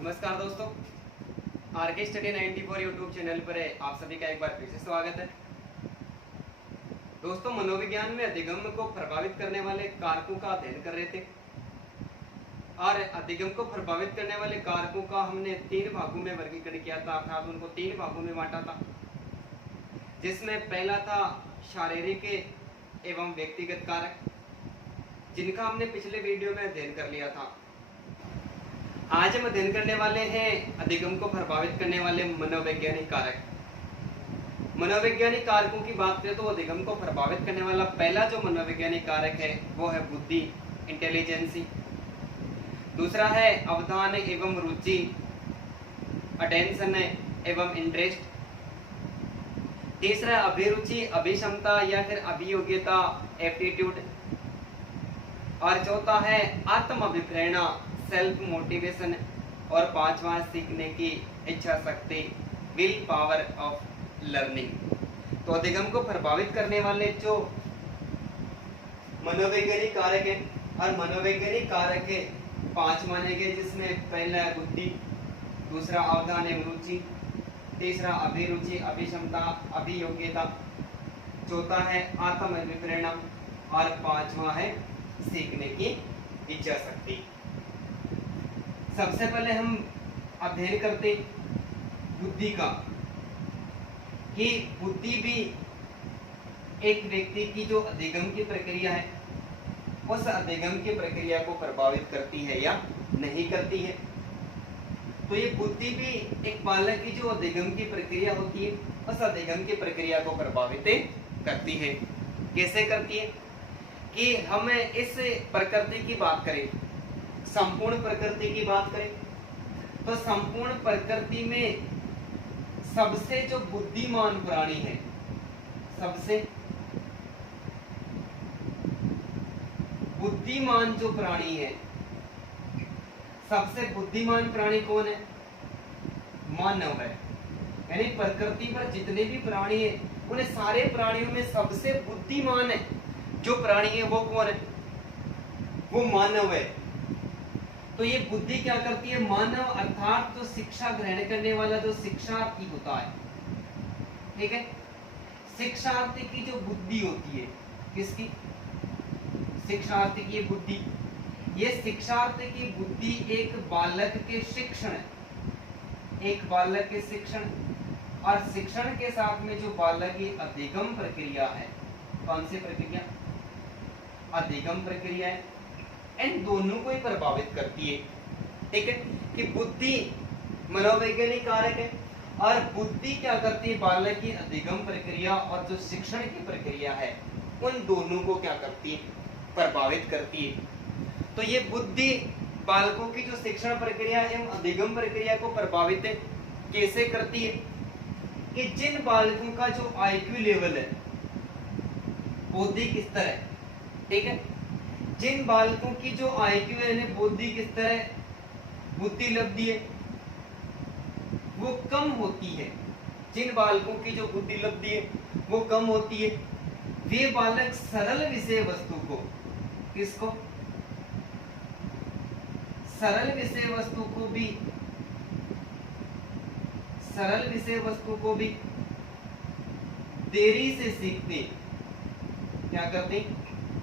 नमस्कार दोस्तों, R K study 94 YouTube channel पर आप सभी का एक बार फिर से स्वागत है। दोस्तों, मनोविज्ञान में अधिगम को प्रभावित करने वाले कारकों का अध्ययन कर रहे थे और अधिगम को प्रभावित करने वाले कारकों का हमने 3 भागों में वर्गीकरण किया था, अर्थात उनको 3 भागों में बांटा था, जिसमें पहला था शारीरिक एवं व्यक्तिगत कारक, जिनका हमने पिछले वीडियो में अध्ययन कर लिया था। आज हम अध्ययन करने वाले हैं अधिगम को प्रभावित करने वाले मनोवैज्ञानिक कारक। मनोवैज्ञानिक कारकों की बात करें तो अधिगम को प्रभावित करने वाला पहला जो मनोवैज्ञानिक कारक है वो है बुद्धि, इंटेलिजेंसी। दूसरा है अवधान एवं रुचि, अटेंशन एवं इंटरेस्ट। तीसरा अभिरुचि, अभिक्षमता या फिर अभियोग्यता, एप्टीट्यूड। और चौथा है आत्म अभिप्रेरणा, सेल्फ मोटिवेशन। और पांचवा सीखने की इच्छा शक्ति, विल पावर ऑफ लर्निंग। तो अधिगम को प्रभावित करने वाले जो मनोवैज्ञानिक कारक है और मनोवैज्ञानिक कारक के 5 माने गए, जिसमें पहला है बुद्धि, दूसरा अवधान एवं रुचि, तीसरा अभिरुचि, अभिक्षमता, अभियोग्यता, चौथा है आत्म अभिप्रेरणा और पांचवा है सीखने की इच्छा शक्ति। सबसे पहले हम अध्ययन करते बुद्धि का, कि बुद्धि भी एक व्यक्ति की जो अधिगम की प्रक्रिया है उस अधिगम की प्रक्रिया को प्रभावित करती है या नहीं करती है। तो ये बुद्धि भी एक बालक की जो अधिगम की प्रक्रिया होती है उस अधिगम की प्रक्रिया को प्रभावित करती है। कैसे करती है? कि हम इस प्रकृति की बात करें, संपूर्ण प्रकृति की बात करें, तो संपूर्ण प्रकृति में सबसे जो बुद्धिमान प्राणी है, सबसे बुद्धिमान जो प्राणी है, सबसे बुद्धिमान प्राणी कौन है? मानव है। यानी प्रकृति पर जितने भी प्राणी है उन सारे प्राणियों में सबसे बुद्धिमान है जो प्राणी है वो कौन है? वो मानव है। तो ये बुद्धि क्या करती है? मानव अर्थात जो शिक्षा ग्रहण करने वाला जो शिक्षार्थी होता है, ठीक है, शिक्षार्थी की जो बुद्धि होती है, किसकी? शिक्षार्थी की बुद्धि। ये शिक्षार्थी की बुद्धि एक बालक के शिक्षण, एक बालक के शिक्षण और शिक्षण के साथ में जो बालक की अधिगम प्रक्रिया है, कौन सी प्रक्रिया? अधिगम प्रक्रिया है, इन दोनों को ही प्रभावित करती है। ठीक है, कि बुद्धि मनोवैज्ञानिक कारक है और बुद्धि क्या करती है? बालक की अधिगम प्रक्रिया और जो शिक्षण की प्रक्रिया है उन दोनों को क्या करती है? प्रभावित करती है। तो ये बुद्धि बालकों की जो शिक्षण प्रक्रिया एवं अधिगम प्रक्रिया को प्रभावित कैसे करती है? कि जिन बालकों का जो आईक्यू लेवल है, बौद्धिक स्तर है, ठीक है, जिन बालकों की जो आईक्यू है, बौद्धिक स्तर है, बुद्धि लब्धि है, वो कम होती है, जिन बालकों की जो बुद्धि लब्धि है वो कम होती है, वे बालक सरल विषय वस्तु को, किसको? सरल विषय वस्तु को भी, सरल विषय वस्तु को भी देरी से सीखते। क्या करते?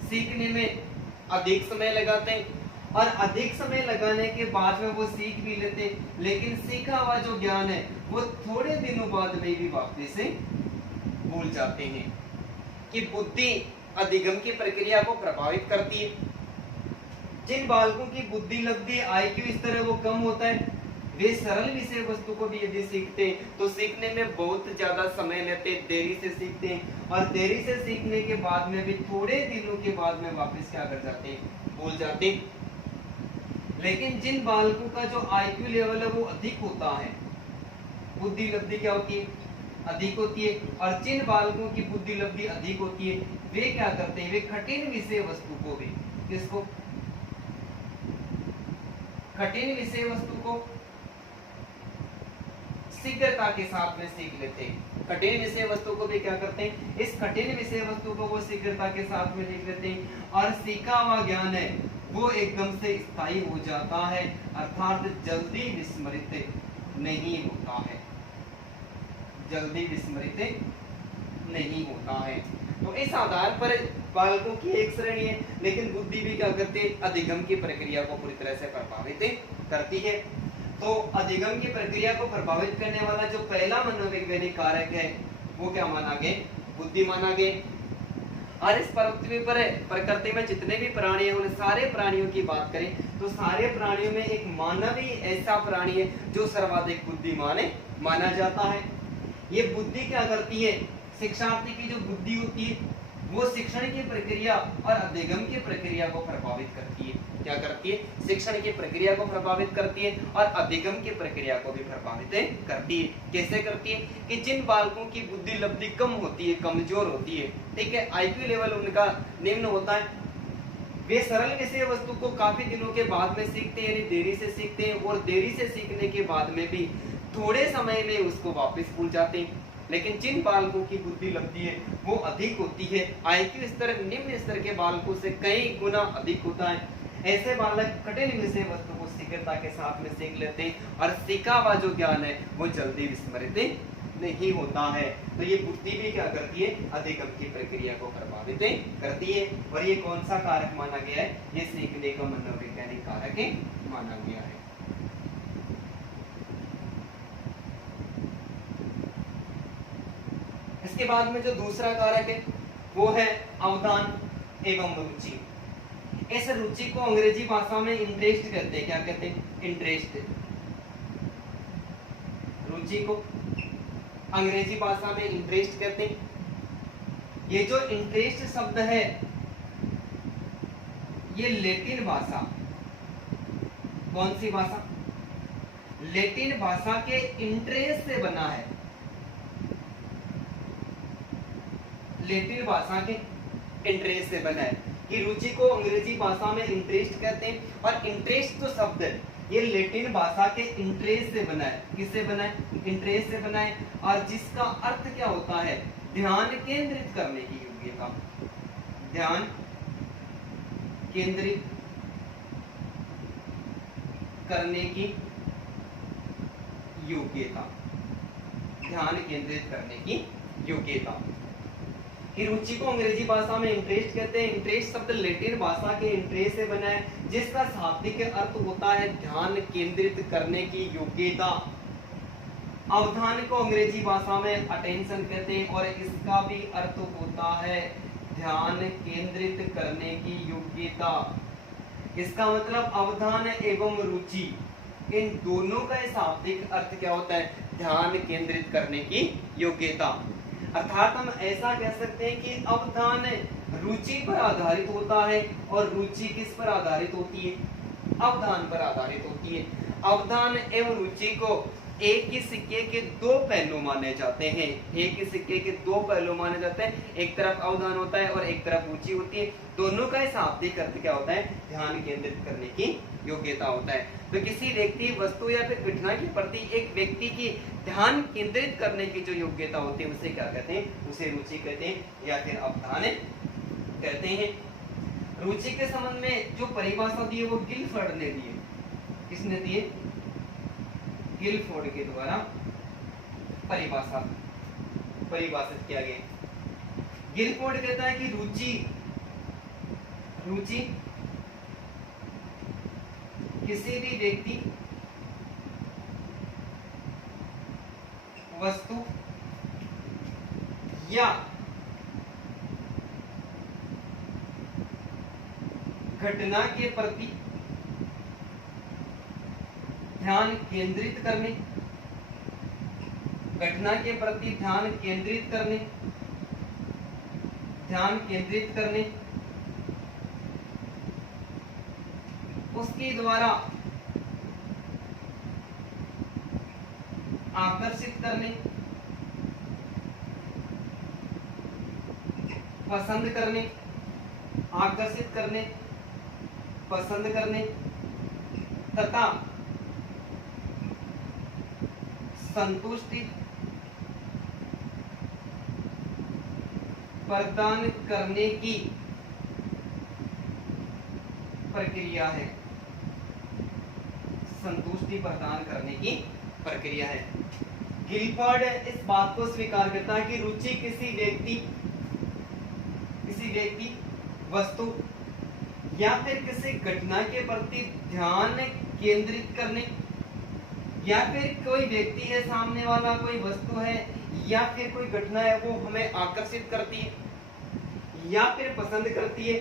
सीखने में अधिक समय लगाते हैं और अधिक समय लगाने के बाद में वो सीख भी लेते, लेकिन सीखा हुआ जो ज्ञान है वो थोड़े दिनों बाद में भी वापस से भूल जाते हैं। कि बुद्धि अधिगम की प्रक्रिया को प्रभावित करती है। जिन बालकों की बुद्धि लब्धि आईक्यू स्तर है वो कम होता है, वे सरल विषय वस्तु को भी यदि सीखते हैं तो सीखने में बहुत ज्यादा समय लेते, देरी से सीखते हैं और देरी से सीखने के बाद में भी थोड़े दिनों के बाद में वापस क्या कर जाते हैं? भूल जाते हैं। लेकिन जिन बालकों का जो आईक्यू लेवल है वो अधिक होता है, बुद्धि लब्धि क्या होती है? अधिक होती है, और जिन बालकों की बुद्धि लब्धि अधिक होती है वे क्या करते हैं? वे कठिन विषय वस्तु को भी, किसको? कठिन विषय वस्तु को शीघ्रता के साथ में सीख लेते हैं। कठिन विषय वस्तु को भी क्या करते हैं, इस कठिन विषय वस्तु को वो शीघ्रता के साथ में लिख लेते हैं। और सीखा हुआ ज्ञान है वो एकदम से स्थायी हो जाता है, अर्थात जल्दी विस्मृत नहीं होता है, जल्दी विस्मृत नहीं होता है। तो इस आधार पर बालकों की एक श्रेणी है, लेकिन बुद्धि भी क्या करती है, अधिगम की प्रक्रिया को पूरी तरह से प्रभावित करती है। तो अधिगम की प्रक्रिया को प्रभावित करने वाला जो पहला मनोवैज्ञानिक कारक है वो क्या माना गया, बुद्धि माना गया। और इस पृथ्वी पर प्रकृति में जितने भी प्राणी हैं उन सारे प्राणियों की बात करें तो सारे प्राणियों में एक मानव ही ऐसा प्राणी है जो सर्वाधिक बुद्धिमान माना जाता है। ये बुद्धि क्या करती है, शिक्षार्थी की जो बुद्धि होती है वो शिक्षण की प्रक्रिया और अधिगम की प्रक्रिया को प्रभावित करती है। क्या करती है, शिक्षण की प्रक्रिया को प्रभावित करती है और अधिगम की प्रक्रिया को भी प्रभावित करती है। कैसे करती है कि जिन बालकों की बुद्धि लब्धि कम होती है, कमजोर होती है, ठीक है, आईक्यू लेवल उनका निम्न होता है, वे सरल विषय वस्तु को काफी दिनों के बाद में सीखते हैं, यानी देरी से सीखते हैं, और देरी से सीखने के बाद में भी थोड़े समय में उसको वापस भूल जाते हैं। लेकिन जिन बालकों की बुद्धि लब्धि है वो अधिक होती है, आईक्यू स्तर निम्न स्तर के बालकों से कई गुना अधिक होता है, ऐसे बालक कठिन विषय वस्तु को शीघ्रता के साथ में सीख लेते हैं और सीखा हुआ जो ज्ञान है वो जल्दी विस्मृत नहीं होता है। तो ये बुद्धि भी क्या करती है, अधिगम की प्रक्रिया को प्रभावित करती है। और ये कौन सा कारक माना गया है, ये सीखने का मनोवैज्ञानिक कारक माना गया है। इसके बाद में जो दूसरा कारक है वो है अवधान एवं रुचि। इस रुचि को अंग्रेजी भाषा में इंटरेस्ट कहते हैं। क्या कहते हैं, इंटरेस्ट। रुचि को अंग्रेजी भाषा में इंटरेस्ट कहते हैं। ये जो इंटरेस्ट शब्द है ये लैटिन भाषा, कौन सी भाषा, लैटिन भाषा के इंटरेस्ट से बना है। लैटिन भाषा के इंटरेस्ट से बना है कि रुचि को अंग्रेजी भाषा में इंटरेस्ट कहते हैं। और इंटरेस्ट तो शब्द है ये लैटिन भाषा के इंटरेस्ट से बना है। किससे बना है, इंटरेस्ट से बना है। और जिसका अर्थ क्या होता है, ध्यान केंद्रित करने की योग्यता, ध्यान केंद्रित करने की योग्यता, ध्यान केंद्रित करने की योग्यता। रुचि को अंग्रेजी भाषा में इंटरेस्ट कहते हैं। इंटरेस्ट शब्द लैटिन भाषा के इंटरेस्ट से बना है जिसका शाब्दिक अर्थ होता है ध्यान केंद्रित करने की योग्यता। अवधान को अंग्रेजी भाषा में अटेंशन कहते हैं और इसका भी अर्थ होता है ध्यान केंद्रित करने की योग्यता। इसका मतलब अवधान एवं रुचि इन दोनों का शाब्दिक अर्थ क्या होता है, ध्यान केंद्रित करने की योग्यता। अर्थात हम ऐसा कह सकते हैं कि अवधान रुचि पर आधारित होता है और रुचि किस पर आधारित होती है, अवधान पर आधारित होती है। अवधान एवं रुचि को एक ही सिक्के के दो पहलू माने जाते हैं। एक ही सिक्के के दो पहलू माने जाते हैं, एक तरफ अवधान होता है और एक तरफ रुचि होती है। दोनों का शाब्दिक अर्थ क्या होता है, ध्यान केंद्रित करने की योग्यता होता है। तो किसी व्यक्ति, वस्तु या फिर घटना के प्रति एक व्यक्ति की ध्यान केंद्रित करने की जो योग्यता होती है उसे क्या कहते हैं, उसे रुचि कहते हैं या फिर अवधान कहते हैं। रुचि के संबंध में जो परिभाषा दी है वो गिलफोर्ड ने दी है। किसने दी है, गिलफोर्ड के द्वारा परिभाषित किया गया। गिलफोर्ड कहता है कि रुचि किसी भी व्यक्ति, वस्तु या घटना के प्रति ध्यान केंद्रित करने, घटना के प्रति ध्यान केंद्रित करने उसके द्वारा आकर्षित करने, पसंद करने, आकर्षित करने, पसंद करने तथा संतुष्टि प्रदान करने की प्रक्रिया है। संतुष्टि प्रदान करने की प्रक्रिया है। गिलफोर्ड इस बात को स्वीकार करता है कि रुचि किसी व्यक्ति वस्तु या फिर किसी घटना के प्रति ध्यान केंद्रित करने, या फिर कोई व्यक्ति है सामने वाला, कोई वस्तु है या फिर कोई घटना है, वो हमें आकर्षित करती है या फिर पसंद करती है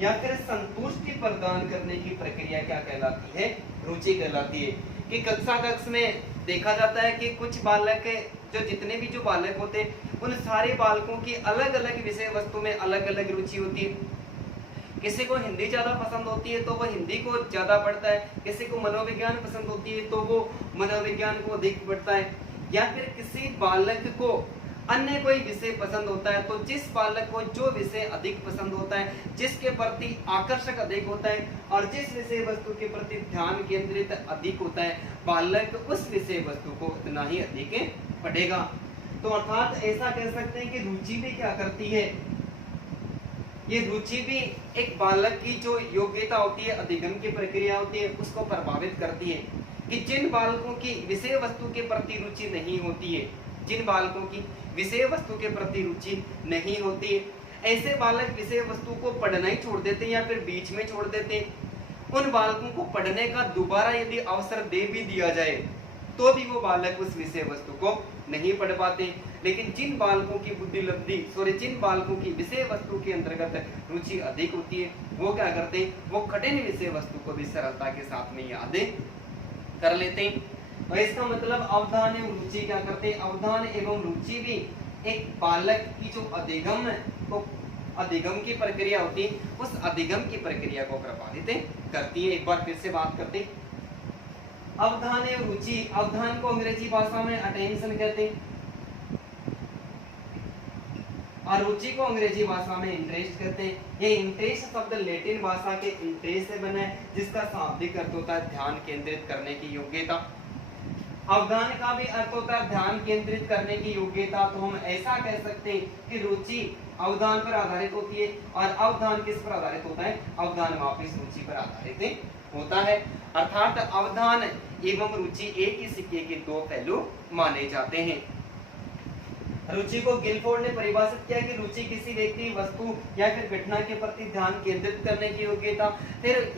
या फिर संतुष्टि प्रदान करने की प्रक्रिया क्या कहलाती है? रुचि कहलाती है। कि कक्षा कक्ष में देखा जाता है कि कुछ बालक, जो जितने भी जो बालक होते हैं, उन सारे बालकों की अलग अलग विषय वस्तु में अलग अलग रुचि होती है। किसी को हिंदी ज्यादा पसंद होती है तो वो हिंदी को ज्यादा पढ़ता है, किसी को मनोविज्ञान पसंद होती है तो वो मनोविज्ञान को अधिक पढ़ता है, या फिर किसी बालक को अन्य कोई विषय पसंद होता है तो जिस बालक को जो विषय अधिक पसंद होता है, जिसके प्रति आकर्षक अधिक होता है और जिस विषय वस्तु के प्रति ध्यान केंद्रित अधिक होता है, बालक उस विषय वस्तु को उतना ही अधिक पढ़ेगा। तो अर्थात ऐसा कह सकते हैं कि रुचि भी क्या करती है? ये रुचि भी एक बालक की जो योग्यता होती है, अधिगम की प्रक्रिया होती है, उसको प्रभावित करती है। कि जिन बालकों की विषय वस्तु के प्रति रुचि नहीं होती है, जिन बालकों की विषय वस्तु के प्रति रुचि नहीं होती है, ऐसे बालक विषय वस्तु को पढ़ना ही छोड़ देते हैं या फिर बीच में छोड़ देते हैं। उन बालकों को पढ़ने का दोबारा यदि अवसर दे भी दिया जाए तो भी वो बालक उस विषय वस्तु को नहीं पढ़ पाते। लेकिन जिन बालकों की जिन बालकों की विषय वस्तु के अंतर्गत रुचि अधिक होती है, वो क्या करते हैं? वो कठिन विषय वस्तु को भी सरलता के साथ में याद कर लेते हैं। और इसका मतलब अवधान एवं रुचि क्या करते हैं? अवधान एवं रुचि भी एक बालक की जो अधिगम की प्रक्रिया होती है, उस अधिगम की प्रक्रिया को प्रभावित करती है। एक बार फिर से बात करते हैं। अवधान एवं रुचि, अवधान को अंग्रेजी भाषा में अटेंशन कहते हैं और रुचि को अंग्रेजी भाषा में इंटरेस्ट कहते हैं। ये इंटरेस्ट शब्द लैटिन भाषा के इंटरेस्ट से बना है, जिसका शाब्दिक अर्थ होता है ध्यान केंद्रित करने की योग्यता। अवधान का भी अर्थ होता है ध्यान केंद्रित करने की योग्यता। तो हम ऐसा कह सकते हैं कि रुचि अवधान पर आधारित होती है और अवधान किस पर आधारित होता है? अवधान वापिस रुचि पर आधारित होता है। अर्थात अवधान एवं रुचि एक ही सिक्के के दो पहलू माने जाते हैं। रुचि को गिलफोर्ड ने परिभाषित किया कि रुचि किसी व्यक्ति, वस्तु या फिर घटना के प्रति ध्यान केंद्रित करने की योग्यता,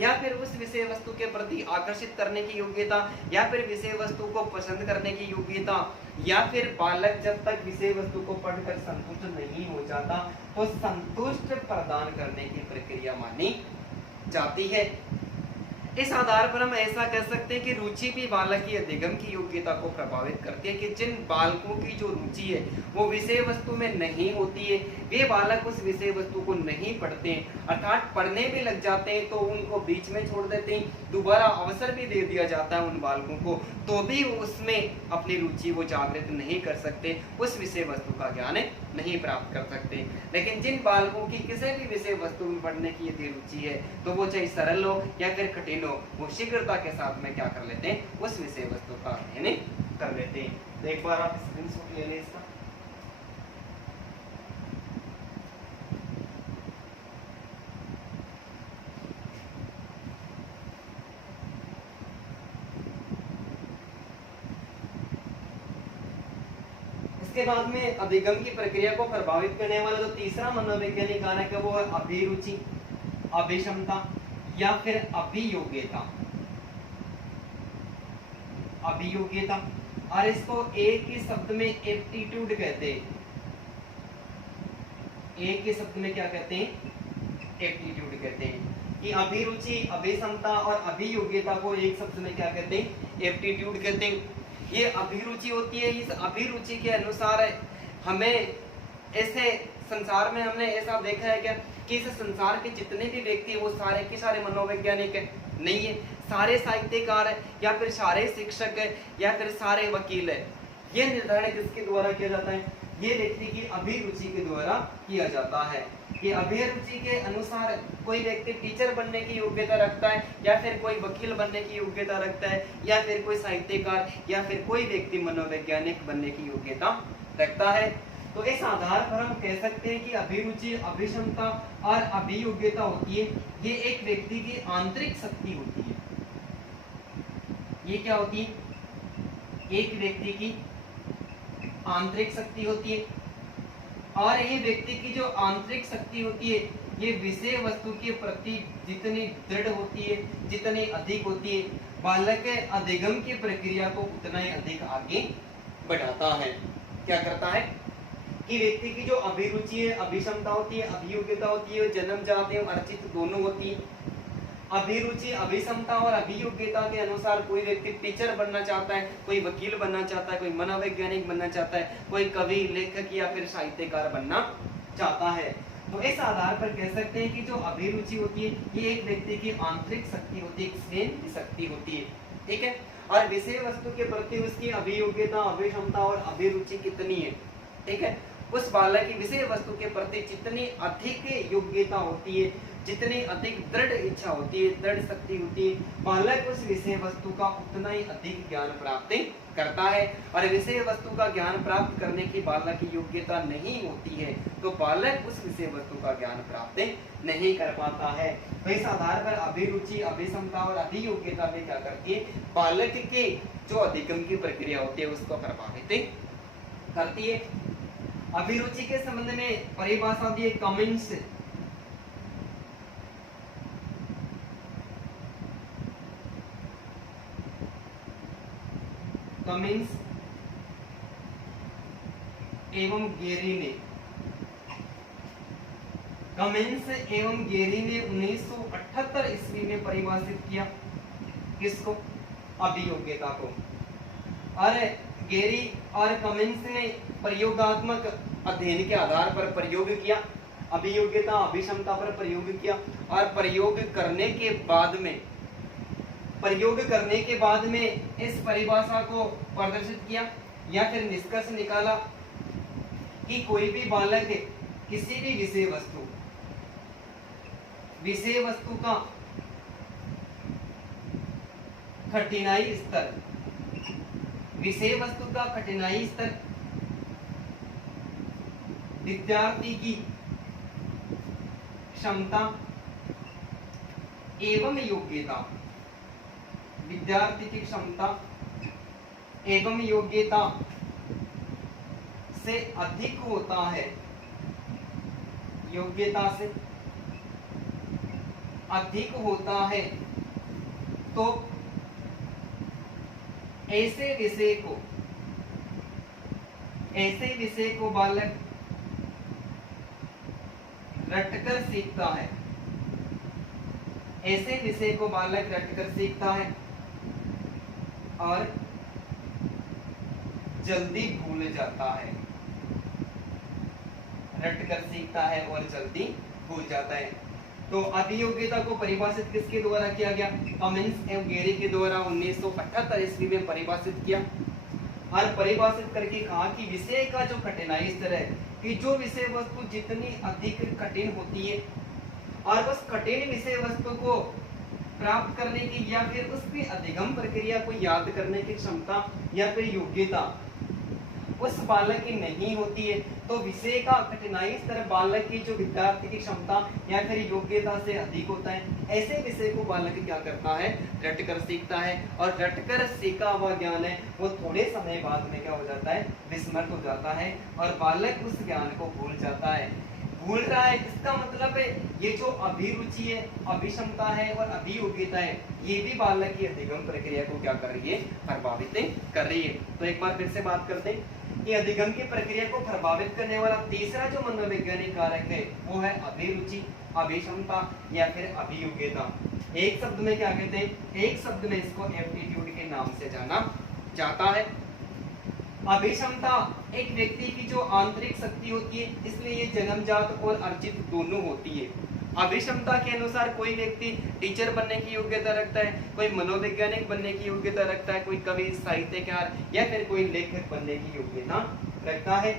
या फिर उस विषय वस्तु के प्रति आकर्षित करने की योग्यता, या फिर विषय वस्तु को पसंद करने की योग्यता, या फिर बालक जब तक विषय वस्तु को पढ़कर संतुष्ट नहीं हो जाता तो संतुष्ट प्रदान करने की प्रक्रिया मानी जाती है। इस आधार पर हम ऐसा कह सकते हैं कि रुचि भी बालक की अधिगम की योग्यता को प्रभावित करती है। कि जिन बालकों की जो रुचि है वो विषय वस्तु में नहीं होती है, वे बालक उस विषय वस्तु को नहीं पढ़ते हैं, अर्थात पढ़ने भी लग जाते हैं तो उनको बीच में छोड़ देते हैं। दोबारा अवसर भी दे दिया जाता है उन बालकों को, तो भी उसमें अपनी रुचि वो जागृत नहीं कर सकते, उस विषय वस्तु का ज्ञान नहीं प्राप्त कर सकते। लेकिन जिन बालकों की किसी भी विषय वस्तु में पढ़ने की यदि रुचि है तो वो चाहे सरल हो या फिर कठिन हो, वो शीघ्रता के साथ में क्या कर लेते हैं? उस विषय वस्तु का अध्ययन कर लेते हैं। तो एक बार आप स्क्रीनशॉट ले लें इसका। इसके बाद में अधिगम की प्रक्रिया को प्रभावित करने वाला जो तीसरा मनोवैज्ञानिक कारक है वो है अभिरुचि, अभिक्षमता या फिर अभियोग्यता। अभियोग्यता, और इसको एक ही शब्द में एप्टीट्यूड कहते हैं। एक ही शब्द में क्या कहते हैं? एप्टीट्यूड कहते हैं। कि अभिरुचि, अभिक्षमता और अभियोग्यता को एक शब्द में क्या कहते हैं? एप्टीट्यूड कहते हैं। ये अभिरुचि होती है। इस अभिरुचि के अनुसार हमें ऐसे संसार में हमने ऐसा देखा है क्या कि इस संसार के जितने भी व्यक्ति वो सारे के सारे मनोवैज्ञानिक है? नहीं है। सारे साहित्यकार है या फिर सारे शिक्षक है या फिर सारे वकील है। ये निर्धारण किसके द्वारा किया जाता है? ये व्यक्ति की अभिरुचि के द्वारा किया जाता है। कि अभिरुचि के अनुसार कोई व्यक्ति टीचर बनने की योग्यता रखता है, या फिर कोई वकील बनने की योग्यता रखता है, या फिर कोई साहित्यकार, या फिर कोई व्यक्ति मनोवैज्ञानिक बनने की योग्यता रखता है। तो इस आधार पर हम कह सकते हैं कि अभिरुचि, अभिक्षमता और अभियोग्यता होती है, ये एक व्यक्ति की आंतरिक शक्ति होती है। ये क्या होती है? एक व्यक्ति की आंतरिक शक्ति होती है, और ये व्यक्ति की जो आंतरिक शक्ति होती है, ये विषय वस्तु के प्रति जितनी दृढ़ होती है, जितनी अधिक होती है, बालक के अधिगम की प्रक्रिया को उतना ही अधिक आगे बढ़ाता है। क्या करता है कि व्यक्ति की जो अभिरुचि है, अभिक्षमता होती है, अभियोग्यता होती है, जन्मजात एवं अर्जित दोनों होती है। अभिरुचि, अभिक्षमता और अभियोग्यता के अनुसार कोई व्यक्ति टीचर बनना चाहता है, कोई वकील बनना चाहता है, कोई मनोवैज्ञानिक बनना चाहता है, कोई कवि, लेखक या फिर साहित्यकार बनना चाहता है। तो इस आधार पर कह सकते हैं कि जो अभिरुचि होती है, ये एक व्यक्ति की आंतरिक शक्ति होती है, एक स्वयं की शक्ति होती है, ठीक है। और विषय वस्तु के प्रति उसकी अभियोग्यता, अभिक्षमता और अभिरुचि कितनी है, ठीक है। उस बालक की विषय वस्तु के प्रति जितनी अधिक योग्यता होती है, जितनी अधिक दृढ़ इच्छा होती है, दृढ़ शक्ति होती है, बालक उस विषय वस्तु का उतना ही अधिक ज्ञान प्राप्त करता है। और विषय वस्तु का ज्ञान प्राप्त करने की बालक की योग्यता नहीं होती है, तो बालक उस विषय वस्तु का ज्ञान प्राप्त नहीं कर पाता है। तो इस आधार पर अभिरुचि, अभिक्षमता और अभियोग्यता में क्या करती है? बालक के जो अधिगम की प्रक्रिया होती है उसको प्रभावित करती है। अभिरुचि के संबंध में परिभाषा दी है कमिंस। कमिंस एवं गेरी ने, कमिंस एवं गेरी ने 1978 ईस्वी में परिभाषित किया किसको? अभियोग्यता को। और गेरी और कमिंस ने प्रयोगात्मक अध्ययन के आधार पर प्रयोग किया, अभियोग्यता, अभिक्षमता पर प्रयोग किया, और प्रयोग करने के बाद में इस परिभाषा को प्रदर्शित किया, या फिर निष्कर्ष निकाला कि कोई भी बालक किसी भी विषय वस्तु का कठिनाई स्तर, विषय वस्तु का कठिनाई स्तर विद्यार्थी की क्षमता एवं योग्यता, विद्यार्थी की क्षमता एवं योग्यता से अधिक होता है, योग्यता से अधिक होता है, तो ऐसे विषय को बालक रटकर सीखता है, ऐसे विषय को बालक रटकर सीखता है और जल्दी भूल जाता है, रटकर सीखता है और जल्दी भूल जाता है। तो अभियोग्यता को परिभाषित किसके द्वारा किया गया? कमिंस एवं गेरी के द्वारा 1978 ईस्वी में परिभाषित किया, और परिभाषित करके कहा कि विषय का जो कठिनाई स्तर है, कि जो विषय वस्तु जितनी अधिक कठिन होती है, और उस कठिन विषय वस्तु को प्राप्त करने की या फिर उसकी अधिगम प्रक्रिया को याद करने की क्षमता या फिर योग्यता उस बालक की नहीं होती है, तो विषय का कठिनाई स्तर बालक की जो विद्यार्थी की क्षमता या फिर योग्यता से अधिक होता है। ऐसे विषय को बालक क्या करता है? रटकर सीखता है, और रटकर सीखा हुआ ज्ञान है वो थोड़े समय बाद में क्या हो जाता है? विस्मृत हो जाता है, और बालक उस ज्ञान को भूल जाता है, भूल रहा है। इसका मतलब है ये जो अभिरुचि है, अभिक्षमता है और अभियोग्यता है, ये भी बालक की अधिगम प्रक्रिया को क्या कर रही है? प्रभावित कर रही है। तो एक बार फिर से बात करते हैं कि अधिगम की प्रक्रिया को प्रभावित करने वाला तीसरा जो मनोवैज्ञानिक कारक है वो है अभिरुचि, अभिक्षमता या फिर अभियोग्यता। एक शब्द में क्या कहते हैं? एक शब्द में इसको एप्टीट्यूड के नाम से जाना जाता है। अभिक्षमता एक व्यक्ति की जो आंतरिक शक्ति होती है, इसलिए ये जन्मजात और अर्जित दोनों होती है। अभिक्षमता के अनुसार कोई व्यक्ति टीचर बनने की योग्यता रखता है, कोई मनोवैज्ञानिक बनने की योग्यता रखता है, कोई कवि, साहित्यकार या फिर कोई लेखक बनने की योग्यता रखता है।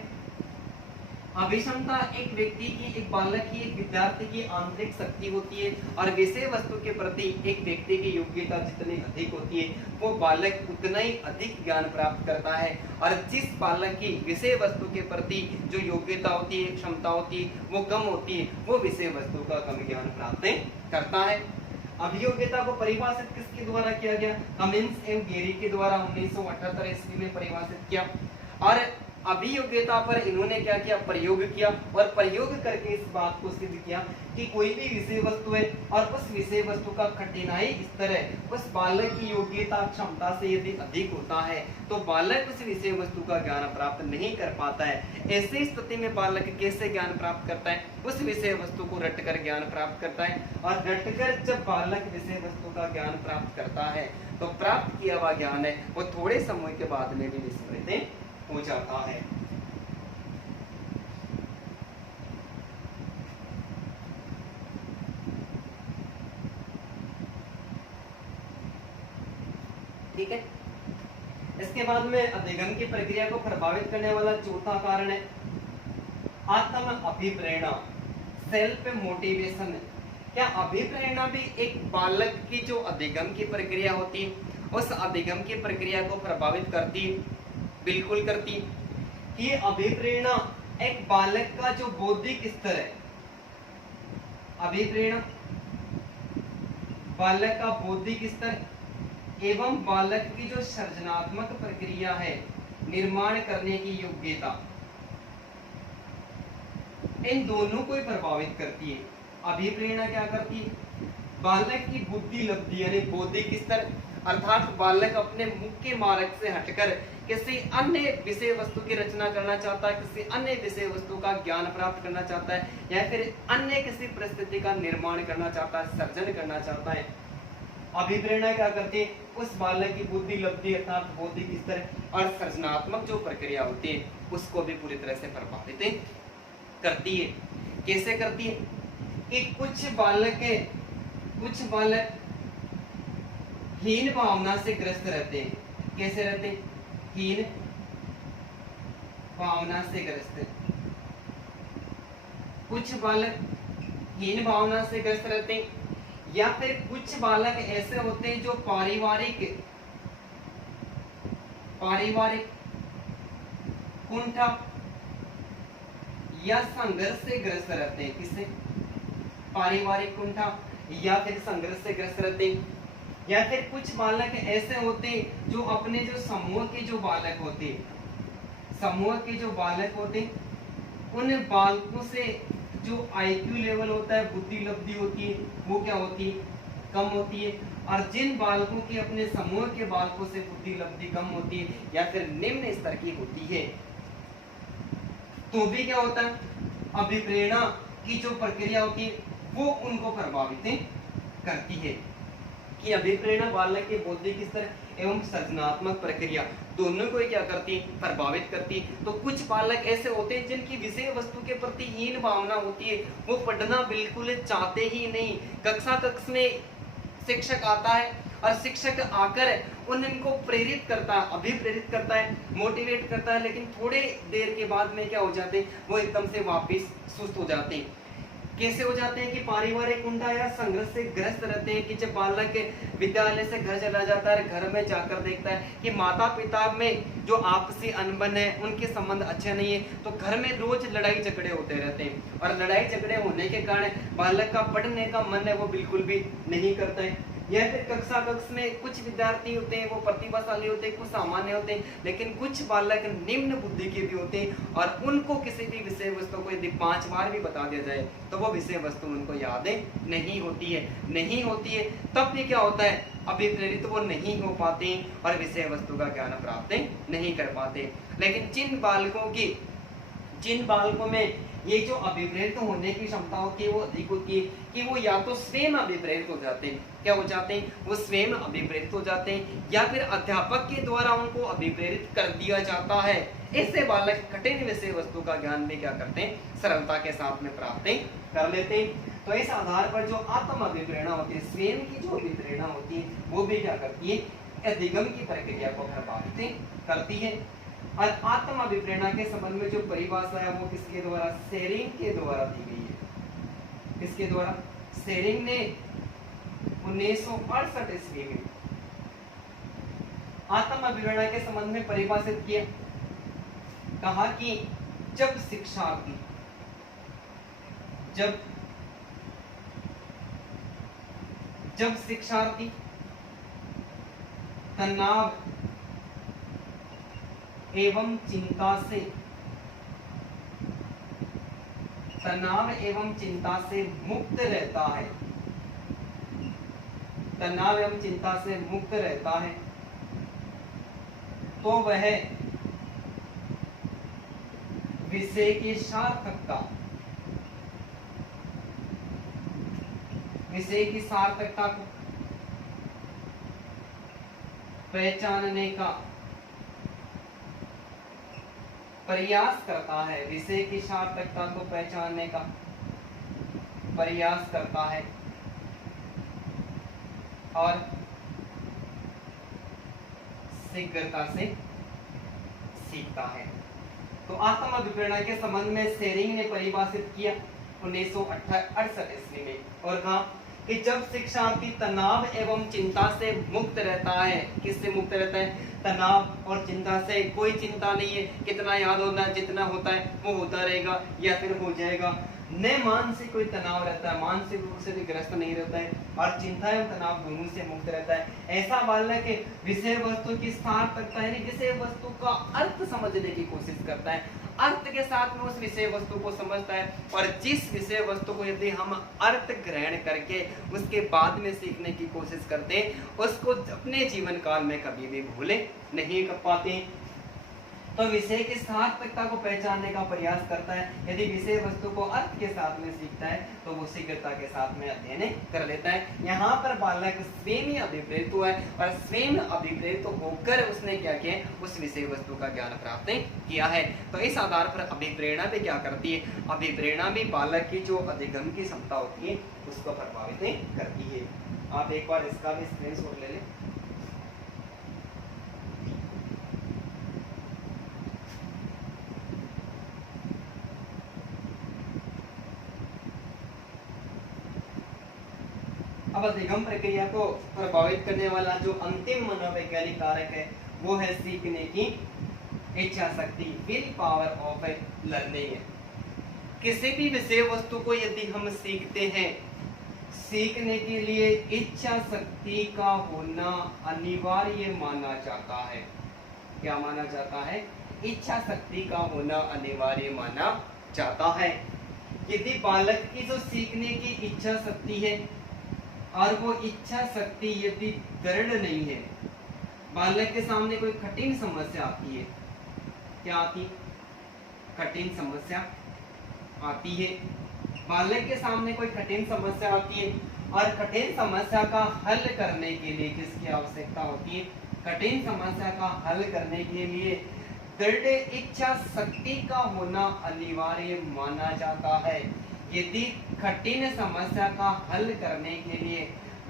अभिक्षमता एक व्यक्ति की, एक बालक की, एक विद्यार्थी की आंतरिक शक्ति होती है और विषय वस्तु के प्रति एक व्यक्ति की योग्यता जितनी अधिक होती है वो बालक उतना ही अधिक ज्ञान प्राप्त करता है। और जिस बालक की विषय वस्तु के प्रति जो योग्यता होती है, क्षमता होती है, वो कम होती है, वो विषय वस्तु का कम ज्ञान प्राप्त करता है। अभियोग्यता को परिभाषित किसके द्वारा किया गया? कमिंस एवं गेरी के द्वारा 1978 ईस्वी में परिभाषित किया। और अभियोग्यता पर इन्होंने क्या किया? प्रयोग किया और प्रयोग करके इस बात को सिद्ध किया कि कोई भी विषय वस्तु है और उस विषय वस्तु का कठिनाई स्तर है उस बालक की योग्यता क्षमता से यदि अधिक होता है तो बालक उस विषय वस्तु का ज्ञान प्राप्त नहीं कर पाता है। ऐसी स्थिति में बालक कैसे ज्ञान प्राप्त करता है? उस विषय वस्तु को रटकर ज्ञान प्राप्त करता है। और रटकर जब बालक विषय वस्तु का ज्ञान प्राप्त करता है तो प्राप्त किया हुआ ज्ञान है वो थोड़े समय के बाद में भी विस्मृत हो जाता है। ठीक है। इसके बाद में अधिगम की प्रक्रिया को प्रभावित करने वाला चौथा कारण है आत्म अभिप्रेरणा, सेल्फ मोटिवेशन। क्या अभिप्रेरणा भी एक बालक की जो अधिगम की प्रक्रिया होती है उस अधिगम की प्रक्रिया को प्रभावित करती है? बिल्कुल करती। ये अभिप्रेरणा एक बालक का जो बौद्धिक स्तर है, अभिप्रेरणा बालक का बौद्धिक स्तर एवं बालक की जो सृजनात्मक प्रक्रिया है, निर्माण करने की योग्यता, इन दोनों को प्रभावित करती है। अभिप्रेरणा क्या करती है? बालक की बुद्धि लब्धि यानी बौद्धिक स्तर, अर्थात बालक अपने मुख्य मार्ग से हटकर किसी अन्य विषय वस्तु की रचना करना चाहता है, किसी अन्य विषय वस्तु का ज्ञान प्राप्त करना चाहता है या फिर अन्य किसी परिस्थिति का निर्माण करना चाहता है, सर्जन करना चाहता है। अभिप्रेरणा क्या करती है? उस बालक की बुद्धि लब्धि अर्थात बौद्धिक स्तर और सृजनात्मक जो प्रक्रिया होती है उसको भी पूरी तरह से प्रभावित करती है। कैसे करती है? कि कुछ बालक हीन भावना से ग्रस्त रहते हैं। कैसे रहते हैं? हीन भावना से ग्रस्त। कुछ बालक हीन भावना से ग्रस्त रहते हैं या फिर कुछ बालक ऐसे होते हैं जो पारिवारिक कुंठा या संघर्ष से ग्रस्त रहते हैं। किससे? पारिवारिक कुंठा या फिर संघर्ष से ग्रस्त रहते हैं। या फिर कुछ बालक ऐसे होते हैं जो अपने जो समूह के जो बालक होते उन बालकों से जो IQ लेवल होता है, बुद्धि लब्धि होती है, वो क्या होती है? कम होती है। और जिन बालकों की अपने समूह के बालकों से बुद्धि लब्धि कम होती है या फिर निम्न स्तर की होती है तो भी क्या होता है? अभिप्रेरणा की जो प्रक्रिया होती है वो उनको प्रभावित करती है। कि अभिप्रेरणा बालक के बौद्धिक स्तर एवं सृजनात्मक प्रक्रिया दोनों को क्या करती है? प्रभावित करती है। तो कुछ बालक ऐसे होते हैं जिनकी विषय वस्तु के प्रति हीन भावना होती है, वो पढ़ना बिल्कुल चाहते ही नहीं। कक्ष में शिक्षक आता है और शिक्षक आकर उनको प्रेरित करता है, अभिप्रेरित करता है, मोटिवेट करता है, लेकिन थोड़े देर के बाद में क्या हो जाते हैं? वो एकदम से वापस सुस्त हो जाते हैं। कैसे हो जाते हैं? कि पारिवारिक कुंठा या संघर्ष से ग्रस्त रहते हैं। कि जब बालक विद्यालय से घर चला जाता है, घर में जाकर देखता है कि माता पिता में जो आपसी अनबन है, उनके संबंध अच्छे नहीं है, तो घर में रोज लड़ाई झगड़े होते रहते हैं। और लड़ाई झगड़े होने के कारण बालक का पढ़ने का मन है वो बिल्कुल भी नहीं करता है। या फिर कक्ष में कुछ विद्यार्थी होते हैं वो प्रतिभाशाली होते हैं, कुछ सामान्य होते हैं, लेकिन कुछ बालक निम्न बुद्धि के भी होते हैं और उनको किसी भी विषय वस्तु को यदि 5 बार भी बता दिया जाए तो वो विषय वस्तु उनको याद नहीं होती है। तब भी क्या होता है? अभिप्रेरित वो नहीं हो पाते और विषय वस्तु का ज्ञान प्राप्त नहीं कर पाते। लेकिन जिन बालकों में ये जो अभिप्रेरित होने की क्षमता होती है वो अधिक होती है कि वो या तो स्वयं अभिप्रेरित हो जाते हैं, क्या हो जाते हैं? वो स्वयं अभिप्रेरित हो जाते हैं या फिर अध्यापक के द्वारा उनको अभिप्रेरित कर दिया जाता है। ऐसे बालक कठिन विषय वस्तु का ज्ञान भी क्या करते हैं? सरलता के साथ में प्राप्त कर लेते हैं। तो इस आधार पर जो आत्म अभिप्रेरणा होती है, स्वयं की जो अभिप्रेरणा होती है, वो भी क्या करती है? अधिगम की प्रक्रिया को प्रभावित करती है। और आत्म अभिप्रेरणा के संबंध में जो परिभाषा है वो किसके द्वारा, सेरिंग के द्वारा दी गई है। किसके द्वारा, सेरिंग ने 1968 ईस्वी में आत्म अभिप्रेरणा के संबंध में परिभाषित किया। कहा कि जब शिक्षार्थी तनाव एवं चिंता से मुक्त रहता है, तनाव एवं चिंता से मुक्त रहता है, तो वह विषय की सार्थकता को पहचानने का प्रयास करता है, विषय की सार्थकता को पहचानने का प्रयास करता है और शीघ्रता से सीखता है। तो आत्म अभिप्रेरणा के संबंध में सेरिंग ने परिभाषित किया 1968 ईस्वी में और कहा कि जब शिक्षार्थी तनाव एवं चिंता से मुक्त रहता है, किससे मुक्त रहता है, तनाव और चिंता से, कोई चिंता नहीं है, कितना याद होना है, जितना होता है वो होता रहेगा या फिर हो जाएगा, न मानसिक कोई तनाव रहता है, मानसिक रूप से भी ग्रस्त नहीं रहता है और चिंता एवं तनाव दोनों से मुक्त रहता है। ऐसा बालक विषय वस्तु की सार्थकता यानी विषय वस्तु का अर्थ समझने की कोशिश करता है, अर्थ के साथ में उस विषय वस्तु को समझता है और जिस विषय वस्तु को यदि हम अर्थ ग्रहण करके उसके बाद में सीखने की कोशिश करते हैं उसको अपने जीवन काल में कभी भी भूले नहीं कर पाते। तो विषय की सार्थकता को पहचानने का प्रयास करता है, यदि विषय वस्तु को अर्थ के साथ में सीखता है तो वो शीघ्रता के साथ में अध्ययन कर लेता है। यहाँ पर बालक स्वयं ही अभिप्रेरित हुआ है और स्वयं अभिप्रेरित होकर उसने क्या किया, उस विषय वस्तु का ज्ञान प्राप्त किया है। तो इस आधार पर अभिप्रेरणा भी क्या करती है, अभिप्रेरणा भी बालक की जो अधिगम की क्षमता होती है उसको प्रभावित करती है। आप एक बार इसका भी स्क्रीनशॉट ले लें। अब अधिगम प्रक्रिया को प्रभावित करने वाला जो अंतिम मनोवैज्ञानिक कारक है वो है सीखने की इच्छा शक्ति, विल पावर ऑफ लर्निंग है। किसी भी विषय वस्तु को यदि हम सीखते हैं, सीखने के लिए इच्छा शक्ति का होना अनिवार्य माना जाता है। क्या माना जाता है, इच्छा शक्ति का होना अनिवार्य माना जाता है। यदि बालक की जो सीखने की इच्छा शक्ति है और वो इच्छा शक्ति यदि दृढ़ नहीं है, बालक के सामने कोई कठिन समस्या आती है, क्या आती, कठिन समस्या आती है, बालक के सामने कोई कठिन समस्या आती है और कठिन समस्या का हल करने के लिए किसकी आवश्यकता होती है, कठिन समस्या का हल करने के लिए दृढ़ इच्छा शक्ति का होना अनिवार्य माना जाता है। यदि कठिन समस्या का हल करने के लिए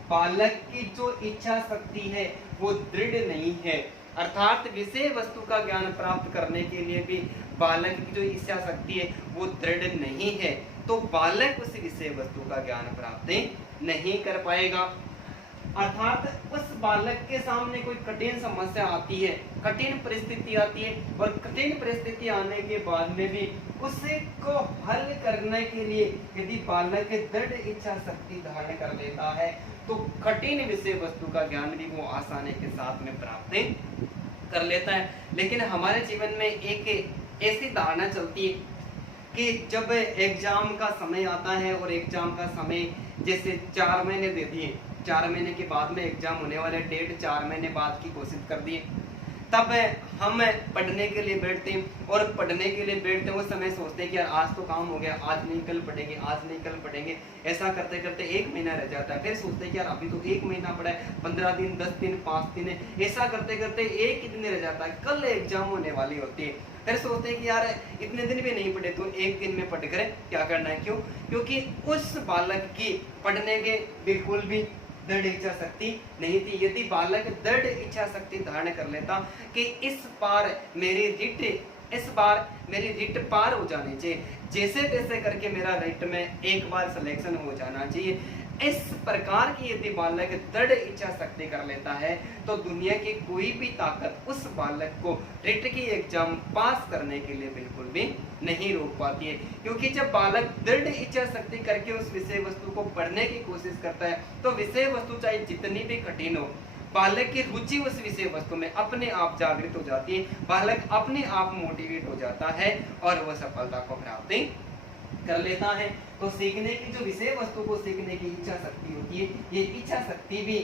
बालक की जो इच्छा शक्ति है वो दृढ़ नहीं है, अर्थात विषय वस्तु का ज्ञान प्राप्त करने के लिए भी बालक की जो इच्छा शक्ति है वो दृढ़ नहीं है, तो बालक उस विषय वस्तु का ज्ञान प्राप्त नहीं कर पाएगा। अर्थात उस बालक के सामने कोई कठिन समस्या आती है, कठिन परिस्थिति आती है और कठिन परिस्थिति आने के बाद में भी उसे को हल करने के लिए यदि बालक दृढ़ इच्छा शक्ति धारण कर लेता है तो कठिन विषय वस्तु का ज्ञान भी वो आसानी के साथ में प्राप्त कर लेता है। लेकिन हमारे जीवन में एक ऐसी धारणा चलती है कि जब एग्जाम का समय आता है और एग्जाम का समय जैसे 4 महीने दे दिए, 4 महीने के बाद में एग्जाम होने वाले, डेट 4 महीने बाद की घोषित कर दिए, तब हम पढ़ने के लिए बैठते हैं और पढ़ने के लिए बैठते हैं उस समय सोचते हैं कि यार आज तो काम हो गया, आज नहीं कल पढ़ेंगे, आज नहीं कल पढ़ेंगे। ऐसा करते करते 1 महीना रह जाता है, फिर सोचते हैं कि यार अभी तो 1 महीना पड़ा है, 15 दिन, 10 दिन, 5 दिन, ऐसा करते करते 1 दिन रह जाता है, कल एग्जाम होने वाली होती है। फिर सोचते हैं कि यार इतने दिन भी नहीं पढ़े तो 1 दिन में पढ़ कर क्या करना है, क्यों, क्योंकि उस बालक की पढ़ने के बिल्कुल भी दृढ़ इच्छा शक्ति नहीं थी। यदि बालक दृढ़ इच्छा शक्ति धारण कर लेता कि इस बार मेरी रिट पार हो जानी चाहिए, जैसे तैसे करके मेरा रिट में एक बार सिलेक्शन हो जाना चाहिए, इस प्रकार की यदि बालक दृढ़ इच्छा शक्ति कर लेता है तो दुनिया की कोई भी ताकत उस बालक को रिट की एग्जाम पास करने के लिए बिल्कुल भी नहीं रोक पाती है। क्योंकि जब बालक दृढ़ इच्छा शक्ति करके उस विषय वस्तु को पढ़ने की कोशिश करता है तो विषय वस्तु चाहे जितनी भी कठिन हो, बालक की रुचि उस विषय वस्तु में अपने आप जागृत हो जाती है, बालक अपने आप मोटिवेट हो जाता है और वह सफलता को प्राप्त कर लेता है। तो सीखने की जो विषय वस्तु को सीखने की इच्छा शक्ति होती है, ये इच्छा शक्ति भी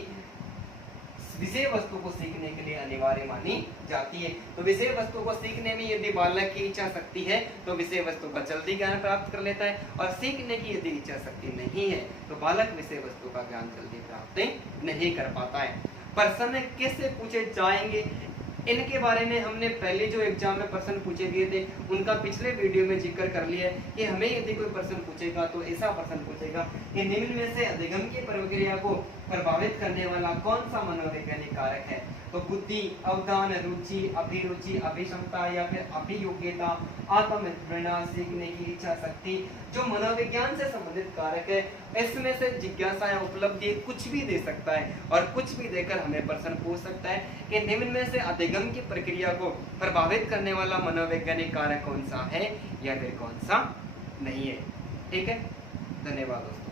विषय वस्तु को सीखने के लिए अनिवार्य मानी जाती है। तो विषय वस्तु को सीखने में यदि बालक की इच्छा शक्ति है तो विषय वस्तु का जल्दी ज्ञान प्राप्त कर लेता है, और सीखने की यदि इच्छा शक्ति नहीं है तो बालक विषय वस्तु का ज्ञान जल्दी प्राप्त नहीं कर पाता है। प्रश्न कैसे पूछे जाएंगे, इनके बारे में हमने पहले जो एग्जाम में प्रश्न पूछे गए थे उनका पिछले वीडियो में जिक्र कर लिया है कि हमें यदि कोई प्रश्न पूछेगा तो ऐसा प्रश्न पूछेगा कि निम्न में से अधिगम की प्रक्रिया को प्रभावित करने वाला कौन सा मनोवैज्ञानिक कारक है। तो बुद्धि, अवधान, रुचि, अभिरुचि, अभिक्षमता या फिर अभियोग्यता, आत्मप्रेरणा, सीखने की इच्छा शक्ति, जो मनोविज्ञान से संबंधित कारक है, इसमें से जिज्ञासा या उपलब्धि कुछ भी दे सकता है और कुछ भी देकर हमें प्रश्न पूछ सकता है कि निम्न में से अधिगम की प्रक्रिया को प्रभावित करने वाला मनोवैज्ञानिक कारक कौन सा है या फिर कौन सा नहीं है। ठीक है, धन्यवाद दोस्तों।